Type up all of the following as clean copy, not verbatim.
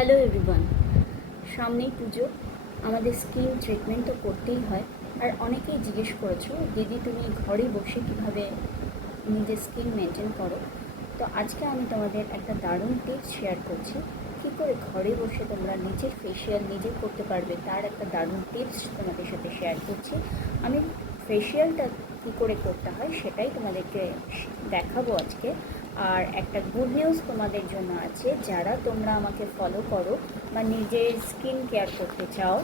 Hello everyone, সামনেই পুজো। আমাদের skin treatment তো করতেই হয়। আর অনেকেই জিজ্ঞেস করেছো, দিদি তুমি ঘরে বসে কীভাবে নিজের স্কিন মেনটেন করো। তো আজকে আমি তোমাদের একটা দারুণ টিপস শেয়ার করছি, কী করে ঘরে বসে তোমরা নিজের ফেসিয়াল নিজে করতে পারবে, তার একটা দারুণ টিপস তোমাদের সাথে শেয়ার করছি। আমি ফেসিয়ালটা কী করে করতে হয় সেটাই তোমাদেরকে দেখাবো আজকে। আর একটা গুড নিউজ তোমাদের জন্য আছে, যারা তোমরা আমাকে ফলো করো বা নিজের স্কিন কেয়ার করতে চাও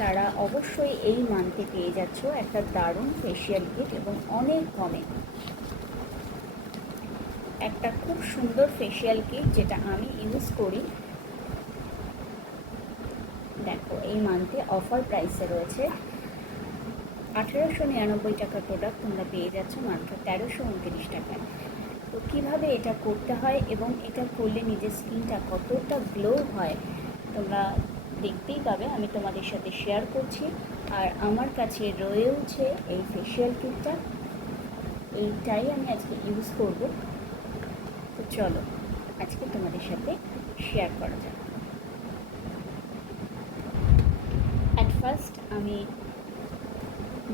তারা অবশ্যই এই মান্থে পেয়ে যাচ্ছ একটা দারুণ ফেসিয়াল কিট এবং অনেক কমে। একটা খুব সুন্দর ফেসিয়াল কিট যেটা আমি ইউজ করি। দেখো, এই মান্থে অফার প্রাইসে রয়েছে 1899 টাকার প্রোডাক্ট তোমরা পেয়ে যাচ্ছ মাত্র 1329 টাকায়। তো কীভাবে এটা করতে হয় এবং এটা করলে নিজের স্কিনটা কতটা গ্লো হয় তোমরা দেখতেই পাবে, আমি তোমাদের সাথে শেয়ার করছি। আর আমার কাছে রয়েছে এই ফেসিয়াল কিটটা, এইটাই আমি আজকে ইউজ করব। তো চলো আজকে তোমাদের সাথে শেয়ার করা যাক। অ্যাট ফার্স্ট আমি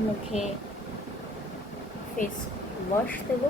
মুখে ফেস ওয়াশ দেবো।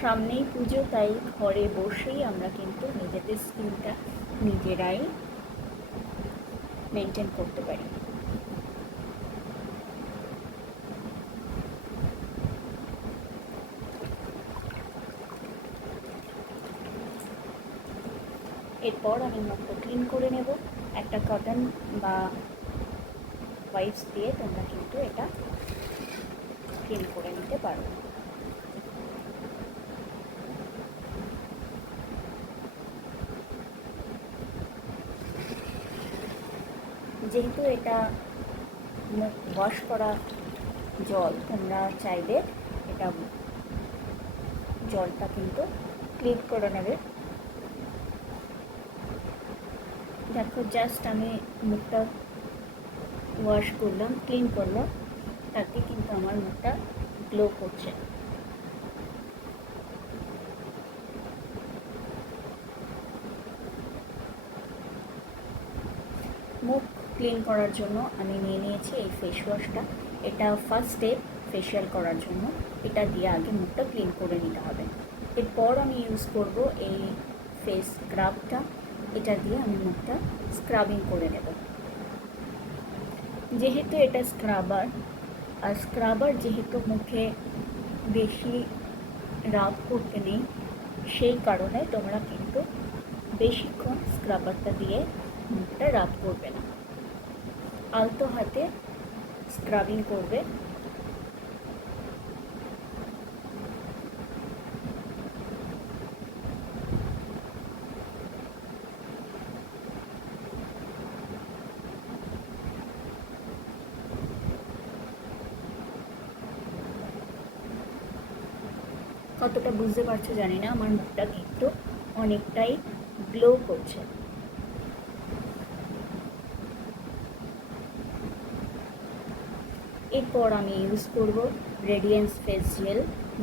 সামনেই পুজো, তাই ঘরে বসেই আমরা কিন্তু নিজেদের স্কিনটা নিজেরাই মেনটেন করতে পারি। এরপর আমি মুখটা ক্লিন করে নেব। একটা কটন বা ওয়াইপস দিয়ে তোমরা কিন্তু এটা ক্লিন করে নিতে পারো। যেহেতু এটা মুখ ওয়াশ করা জল, তোমরা চাইলে এটা জলটা কিন্তু ক্লিন করে নেবে। দেখো, জাস্ট আমি মুখটা ওয়াশ করলাম, ক্লিন করলাম, তাতে কিন্তু আমার মুখটা গ্লো করছে। মুখ ক্লিন করার জন্য আমি নিয়ে নিয়েছি এই ফেস ওয়াশটা। এটা ফার্স্ট স্টেপ ফেসিয়াল করার জন্য, এটা দিয়ে আগে মুখটা ক্লিন করে নিতে হবে। এরপর আমি ইউজ করব এই ফেস স্ক্রাবটা, এটা দিয়ে আমি মুখটা স্ক্রাবিং করে নেব। যেহেতু এটা স্ক্রাবার, আর স্ক্রাবার যেহেতু মুখে বেশি রাব করতে নেই, সেই কারণে তোমরা কিন্তু বেশিক্ষণ স্ক্রাবারটা দিয়ে মুখটা রাব করবে না, আলতো হাতে স্ক্রাবিং করবে। কতটা বুঝতে পারছো জানি না, আমার মুখটা কিন্তু অনেকটাই গ্লো করছে। এরপর আমি ইউজ করব রেডিয়েন্স ফেস জেল,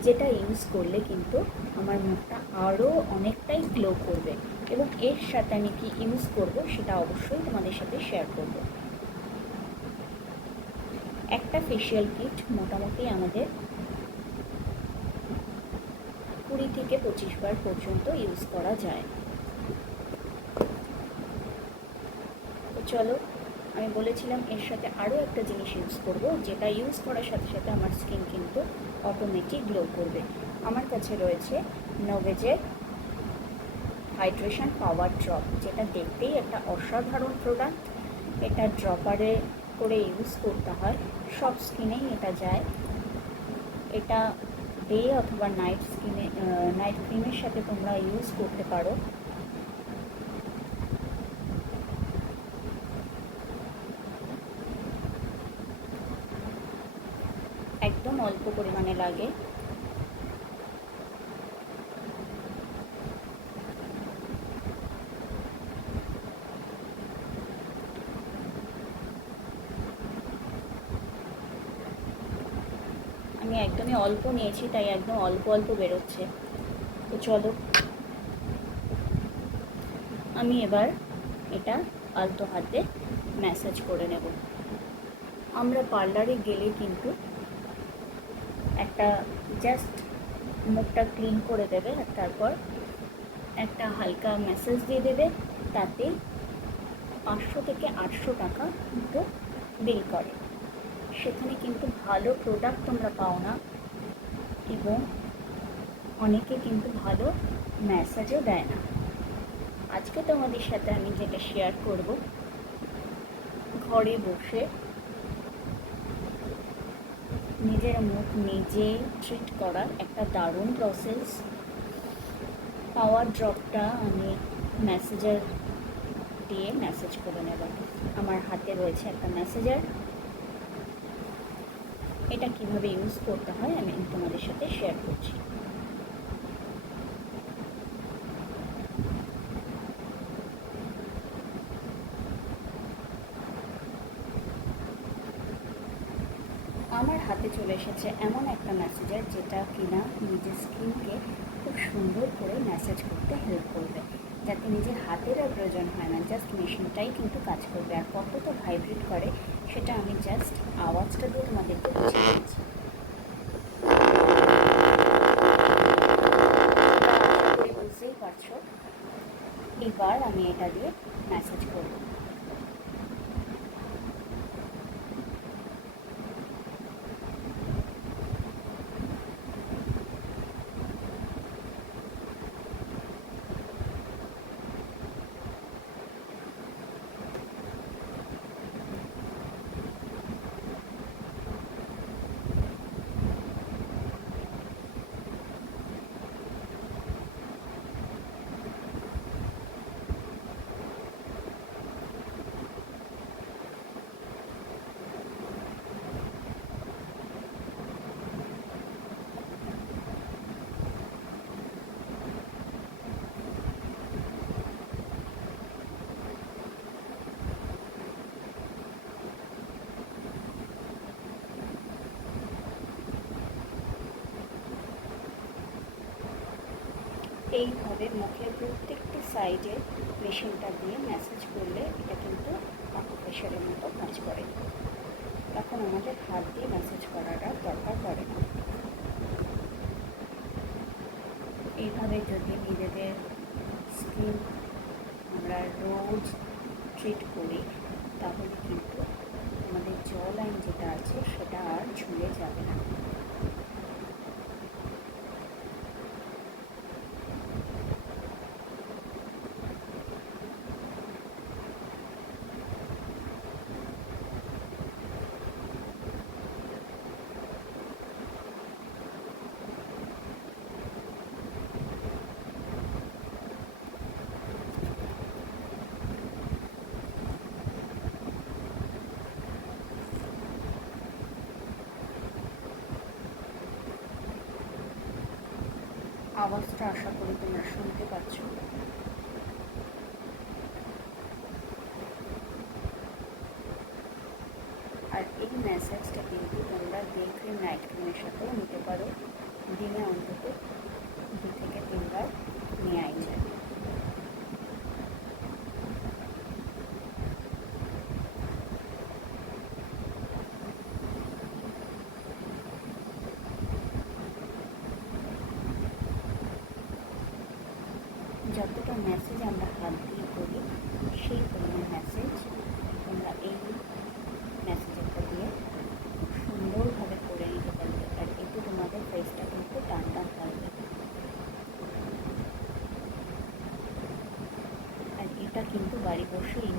যেটা ইউজ করলে কিন্তু আমার মুখটা আরও অনেকটাই গ্লো করবে। এবং এর সাথে আমি কি ইউজ করব সেটা অবশ্যই তোমাদের সাথে শেয়ার করব। একটা ফেসিয়াল কিট মোটামুটি আমাদের 20 থেকে 25 বার পর্যন্ত ইউজ করা যায়। তো চলো, আমি বলেছিলাম এর সাথে আরও একটা জিনিস ইউজ করব, যেটা ইউজ করার সাথে সাথে আমার স্কিন কিন্তু অটোমেটিক গ্লো করবে। আমার কাছে রয়েছে নোভেজের হাইড্রেশন পাওয়ার ড্রপ, যেটা দেখতেই একটা অসাধারণ প্রোডাক্ট। এটা ড্রপারে করে ইউজ করতে হয়, সব স্কিনেই এটা যায়। এটা ডে অথবা নাইট ক্রিমের সাথে তোমরা ইউজ করতে পারো। একদম অল্প পরিমাণে লাগে। আমি একদমই অল্প নিয়েছি, তাই একদম অল্প অল্প বেরোচ্ছে। তো চলো আমি এবার এটা আলতো হাতে ম্যাসাজ করে নেব। আমরা পার্লারে গেলে কিন্তু একটা জাস্ট মুখটা ক্লিন করে দেবে, তারপর একটা হালকা ম্যাসাজ দিয়ে দেবে, তাতে 500 থেকে 800 টাকা কিন্তু বিল করে। সেখানে কিন্তু ভালো প্রোডাক্ট তোমরা পাও না, এবং অনেকে কিন্তু ভালো ম্যাসাজও দেয় না। আজকে তোমাদের সাথে আমি যেটা শেয়ার করব, ঘরে বসে নিজের মুখ নিজে ট্রিট করার একটা দারুণ প্রসেস। পাওয়ার ড্রপটা আমি ম্যাসেজার দিয়ে ম্যাসেজ করে নেব। আমার হাতে রয়েছে একটা ম্যাসেজার, এটা কিভাবে ইউজ করতে হয় আমি তোমাদের সাথে শেয়ার করছি। আমার হাতে চলে এসেছে এমন একটা ম্যাসেজার, যেটা কিনা নিজের স্কিনকে খুব সুন্দর করে ম্যাসাজ করতে হেল্প করবে, যাতে নিজের হাতের আর প্রয়োজন হয় না, জাস্ট মেশিনটাই কিন্তু কাজ করবে। আর কতটা ভাইব্রেট করে সেটা আমি জাস্ট আওয়াজটা দিয়ে তোমাদেরকে বুঝিয়ে দিচ্ছি। বুঝতেই পারছো। এবার আমি এটা দিয়ে ম্যাসাজ করবো। এইভাবে মুখের প্রত্যেকটি সাইডে মেশিনটা দিয়ে ম্যাসাজ করলে এটা কিন্তু প্রেশারের মতো কাজ করে। তখন আমাদের হাত দিয়ে ম্যাসাজ করাটা দরকার পড়ে না। এইভাবে যদি নিজেদের স্কিন আমরা রোজ ট্রিট করি, তাহলে কিন্তু আমাদের জ লাইন যেটা আছে সেটা আর ঝুলে যাবে না। আওয়াজটা আশা করি তোমরা শুনতে পাচ্ছ। আর এই ম্যাসাজটা কিন্তু তোমরা ডে ক্রিম নাইট ক্রিমের সাথেও নিতে পারো। দিনে অন্তত 2 থেকে 3 বার নেওয়াই যায়। যতটা ম্যাসেজ আমরা হাত দিয়ে করি, সেই পরিমাণ ম্যাসেজ তোমরা এই ম্যাসেজারটা দিয়ে সুন্দরভাবে করে নিতে পারবে। আর এতে তোমাদের ফেসটা কিন্তু টান টান থাকবে। আর এটা কিন্তু বাড়ি বসেই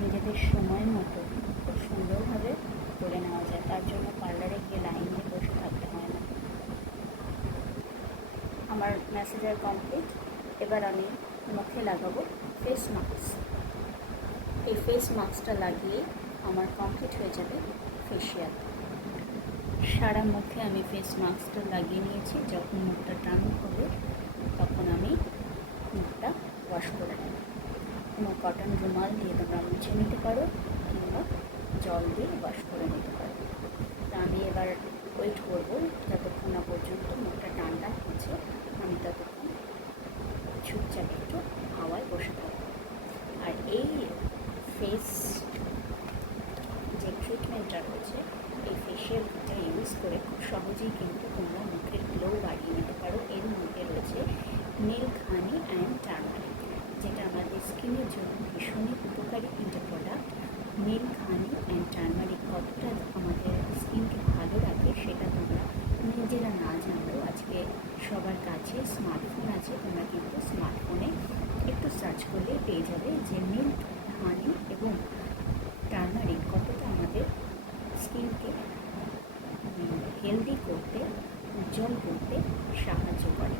নিজেদের সময় মতো খুব সুন্দরভাবে করে নেওয়া যায়। তার জন্য পার্লারে গিয়ে লাইন দিয়ে বসে থাকতে হয় না। আমার ম্যাসেজার কমপ্লিট। এবার আমি মুখে লাগাবো ফেস মাস্ক। এই ফেস মাস্কটা লাগিয়ে আমার কমপ্লিট হয়ে যাবে ফেসিয়াল। সারা মুখে আমি ফেস মাস্কটা লাগিয়ে নিয়েছি। যখন মুখটা টান হবে তখন আমি মুখটা ওয়াশ করে নেব। কোনো কটন রুমাল দিয়ে তোমরা মুছে নিতে পারো কিংবা জল দিয়ে ওয়াশ করে নিতে পারো। তা আমি এবার ওয়েট করবো যতক্ষণ না পর্যন্ত মুখটা টান টান হচ্ছে। আমি ততক্ষণ চুপচাপ একটু হাওয়ায় বসে থাকবো। আর এই ফেস যে ট্রিটমেন্টটা রয়েছে, এই ফেশিয়াল কিটটা ইউজ করে খুব সহজেই কিন্তু তোমরা মুখের গ্লো বাড়িয়ে নিতে পারো। এর মধ্যে রয়েছে মিল্ক হানি অ্যান্ড টার্মারিক, যেটা আমাদের স্কিনের জন্য ভীষণই উপকারী তিনটে product. Milk honey and turmeric কতটা আমাদের স্কিনকে ভালো রাখে সেটা তোমরা নিজেরা না জানলেও আজকে সবার কাছে স্মার্টফোন আছে। তোমরা কিন্তু স্মার্টফোনে একটু সার্চ করলেই পেয়ে যাবে যে মিল্ক হানি এবং টার্মারিক কতটা আমাদের স্কিনকে হেলদি করতে, উজ্জ্বল করতে সাহায্য করে।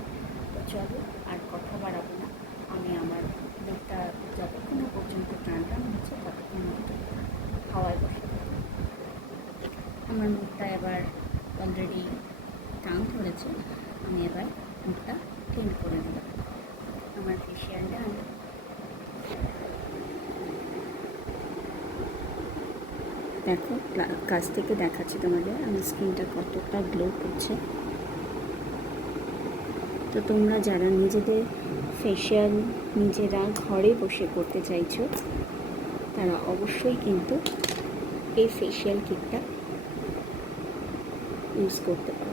তো চলো আর কথা বাড়াবো না, আমি আমার মুখটা যতক্ষণ না পর্যন্ত টান টান হচ্ছে ততক্ষণ মতো হাওয়ায় বসে থাকি। আমার মুখটা এবার অলরেডি টান ধরেছে। আমি এবার মুখটা ক্লিন করে নেব। আমার ফেশিয়াল ডান। দেখো কাছ থেকে দেখাচ্ছি তোমাদের আমার স্কিনটা কতটা গ্লো করছে। তো তোমরা যারা নিজেদের ফেশিয়াল নিজেরা ঘরে বসে করতে চাইছো তারা অবশ্যই কিন্তু এই ফেশিয়াল কিটটা ইউজ করতে পারো।